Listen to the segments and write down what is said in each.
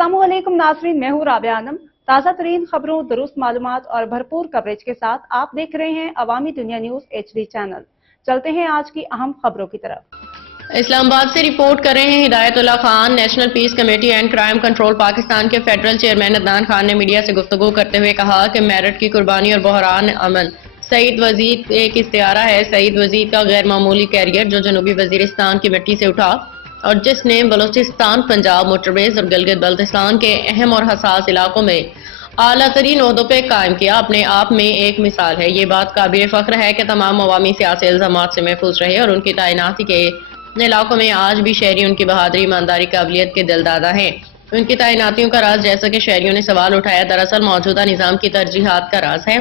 अस्सलामुअलैकुम नाज़रीन, मैं हूँ राबिया आनम। ताज़ा तरीन खबरों, दुरुस्त मालूमात और भरपूर कवरेज के साथ आप देख रहे हैं अवामी दुनिया न्यूज़ HD चैनल। चलते हैं आज की अहम खबरों की तरफ। इस्लामाबाद से रिपोर्ट कर रहे हैं Hidayatullah Khan. National peace committee and crime control Pakistan के फेडरल चेयरमैन अदनान खान ने मीडिया से गुफ्तगू करते हुए कहा कि मेरठ की कुर्बानी और बहरान अमन सईद वजीद एक इस्तियारा है। सईद वजीद का गैर मामूली कैरियर जो जनूबी वजीरिस्तान की मिट्टी से उठा और जिसने बलूचिस्तान, पंजाब, मोटरवेज और गिलगित बल्तिस्तान के अहम और हसास इलाकों में आला तरीन ओहदों पे कायम किया, अपने आप में एक मिसाल है। ये बात काबिल फख्र है कि तमाम अवामी सियासी इल्जामात से महफूज रहे और उनकी तैनाती के इलाकों में आज भी शहरी उनकी बहादुरी, ईमानदारी, काबिलियत के दिलदादा हैं। उनकी तैनातियों का राज, जैसा कि शहरियों ने सवाल उठाया, दरअसल मौजूदा निज़ाम की तरजीहात का राज है।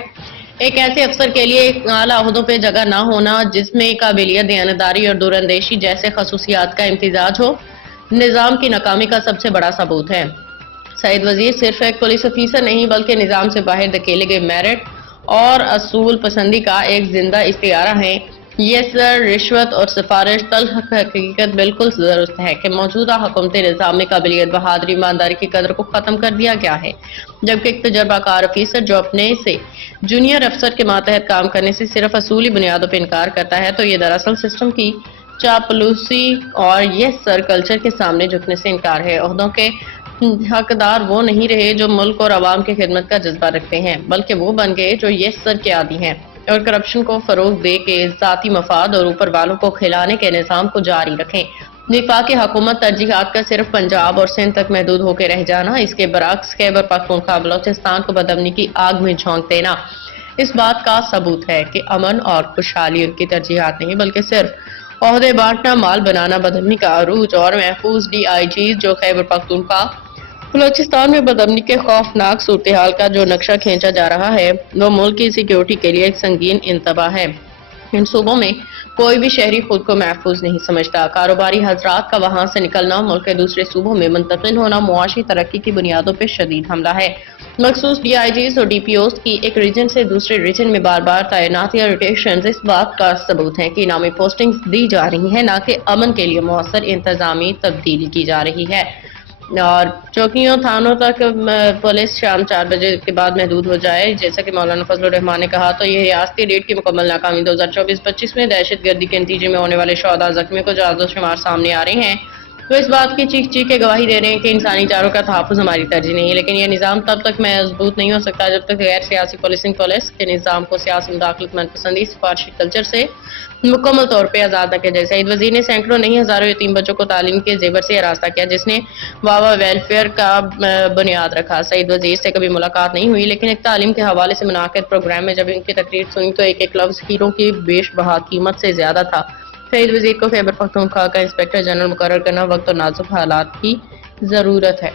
एक ऐसे अफसर के लिए आला ओहदों पे जगह ना होना जिसमें काबिलियत, दयानतदारी और दूरअंदेशी जैसे खसूसियात का इम्तिजाज हो, निज़ाम की नाकामी का सबसे बड़ा सबूत है। सईद वजीर सिर्फ एक पुलिस अफसर नहीं बल्कि निज़ाम से बाहर धकेले गए मेरिट और असूल पसंदी का एक जिंदा इस्तियारा है। ये सर रिश्वत और सिफारिश तल्ख हकीकत बिल्कुल दुरुस्त है कि मौजूदा हुकूमती निज़ाम में काबिलियत, बहादुरी, ईमानदारी की कदर को ख़त्म कर दिया गया है, जबकि एक तजर्बाकार अफसर जो अपने से जूनियर अफसर के मातहत काम करने से सिर्फ असूली बुनियादों पर इनकार करता है, तो ये दरअसल सिस्टम की चापलूसी और ये सर कल्चर के सामने झुकने से इनकार है। ओहदों के हकदार वो नहीं रहे जो मुल्क और आवाम की खिदमत का जज्बा रखते हैं, बल्कि वो बन गए जो ये सर के आदी हैं और करप्शन को फरोग दे के जाती मफाद और ऊपर वालों को खिलाने के निज़ाम को जारी रखें। वफाकी हुकूमत तरजीहात का सिर्फ पंजाब और सिंध तक महदूद होकर रह जाना, इसके बरक्स खैबर पख्तूनख्वा, बलोचिस्तान को बदअमनी की आग में झोंक देना इस बात का सबूत है कि अमन और खुशहाली उनकी तरजीहात नहीं बल्कि सिर्फ ओहदे बांटना, माल बनाना, बदअमनी का अरूज और महफूज DIGs जो खैबर पख्तूनख्वा, बलोचिस्तान में बदअमनी के खौफनाक सूरत हाल का जो नक्शा खींचा जा रहा है वो मुल्क की सिक्योरिटी के लिए एक संगीन इंतबाह है। इन सूबों में कोई भी शहरी खुद को महफूज नहीं समझता। कारोबारी हजरात का वहां से निकलना, मुल्क के दूसरे सूबों में मुंतकिल होना मुआशी तरक्की की बुनियादों पर शदीद हमला है। मखसूस DIGs और DPOs की एक रीजन से दूसरे रीजन में बार बार तैनाती और रोटेशन इस बात का सबूत है कि इनामी पोस्टिंग दी जा रही है, न कि अमन के लिए मौसर इंतजामी तब्दीली की जा रही है। और चौकियों, थानों तक पुलिस शाम 4 बजे के बाद महदूद हो जाए, जैसा कि मौलाना फजलुर रहमान ने कहा, तो ये रियासती रेड की मुकम्मल नाकामी 2024-25 में दहशत गर्दी के नतीजे में होने वाले शोहदा जख्मियों को जादो शुमार सामने आ रहे हैं, तो इस बात की चीख चीख के गवाही दे रहे हैं कि इंसानी चारों का तहफ़्फ़ुज़ हमारी तरजीह नहीं है। लेकिन यह निज़ाम तब तक मजबूत नहीं हो सकता जब तक गैर सियासी पुलिसिंग पुलिस के निज़ाम को सियासी मुदाखलत, मनपसंदी, सिफारशी कल्चर से मुकम्मल तौर पर आज़ाद न किया जाए। सईद वजीर ने सैकड़ों नहीं हज़ारों यतीम बच्चों को तालीम के जेवर से रास्ता किया, जिसने वावा वेलफेयर का बुनियाद रखा। सईद वजीर से कभी मुलाकात नहीं हुई, लेकिन एक तालीम के हवाले से मुनाकिद प्रोग्राम में जब इनकी तकरीर सुनी तो एक एक लफ्ज़ हीरो की बेशबहा कीमत से ज्यादा था। सईद वजीर को खैबर पख्तूनख्वा का इंस्पेक्टर जनरल मुकर्रर करना वक्त और नाजुक हालात की जरूरत है।